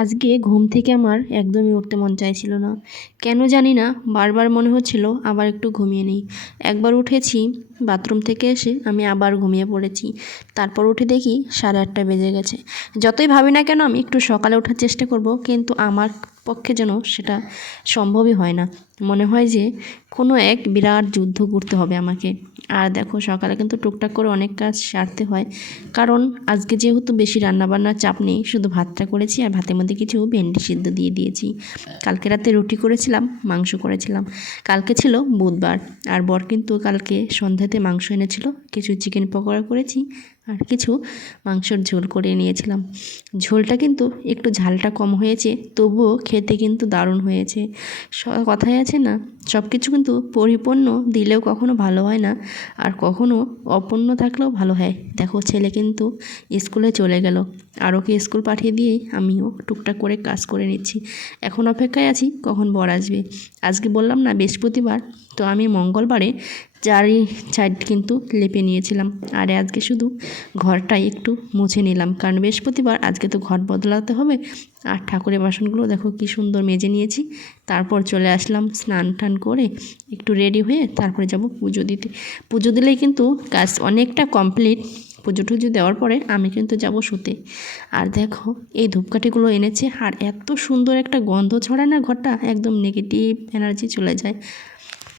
আজকে ঘুম থেকে আমার একদমই উঠতে মন চাইছিল না। কেন জানি না, বারবার মনে হচ্ছিল আবার একটু ঘুমিয়ে নিই। একবার উঠেছি, বাথরুম থেকে এসে আমি আবার ঘুমিয়ে পড়েছি। তারপর উঠে দেখি 8:30 বেজে গেছে। যতই ভাবি না কেন আমি একটু সকালে ওঠার চেষ্টা করব, কিন্তু আমার পক্ষে যেন সেটা সম্ভবই হয় না। মনে হয় যে কোনো এক বিরাট যুদ্ধ করতে হবে আমাকে। আর দেখো, সকালে কিন্তু টুকটাক করে অনেক কাজ সারতে হয়, কারণ আজকে যেহেতু বেশি রান্নাবান্নার চাপ নেই, শুধু ভাতটা করেছি আর ভাতের মধ্যে কিছু ভেন্ডি সিদ্ধ দিয়ে দিয়েছি। কালকে রাতে রুটি করেছিলাম, মাংস করেছিলাম। কালকে ছিল বুধবার, আর বর কিন্তু কালকে সন্ধ্যাতে মাংস এনেছিল। কিছু চিকেন পকোড়া করেছি আর কিছু মাংসর ঝোল করে নিয়েছিলাম। ঝোলটা কিন্তু একটু ঝালটা কম হয়েছে, তবুও খেতে কিন্তু দারুণ হয়েছে। কথায় আছে না, সব কিছু কিন্তু পরিপূর্ণ দিলেও কখনো ভালো হয় না, আর কখনো অপূর্ণ থাকলেও ভালো হয়। দেখো, ছেলে কিন্তু স্কুলে চলে গেল, আর ওকে স্কুল পাঠিয়ে দিয়েই আমিও টুকটাক করে কাজ করে নিচ্ছি। এখন অপেক্ষায় আছি কখন বর আসবে। আজকে বললাম না বৃহস্পতিবার, তো আমি মঙ্গলবারে চারি সাইড কিন্তু লেপে নিয়েছিলাম, আর আজকে শুধু ঘরটাই একটু মুছে নিলাম, কারণ বৃহস্পতিবার আজকে তো ঘর বদলাতে হবে। আর ঠাকুরের বাসনগুলো দেখো কি সুন্দর মেজে নিয়েছি। তারপর চলে আসলাম স্নান টান করে, একটু রেডি হয়ে তারপরে যাব পুজো দিতে। পুজো দিলেই কিন্তু কাজ অনেকটা কমপ্লিট। পুজো টুজো দেওয়ার পরে আমি কিন্তু যাব শুতে। আর দেখো, এই ধূপকাঠিগুলো এনেছে, আর এত সুন্দর একটা গন্ধ ছড়ায় না ঘরটা, একদম নেগেটিভ এনার্জি চলে যায়।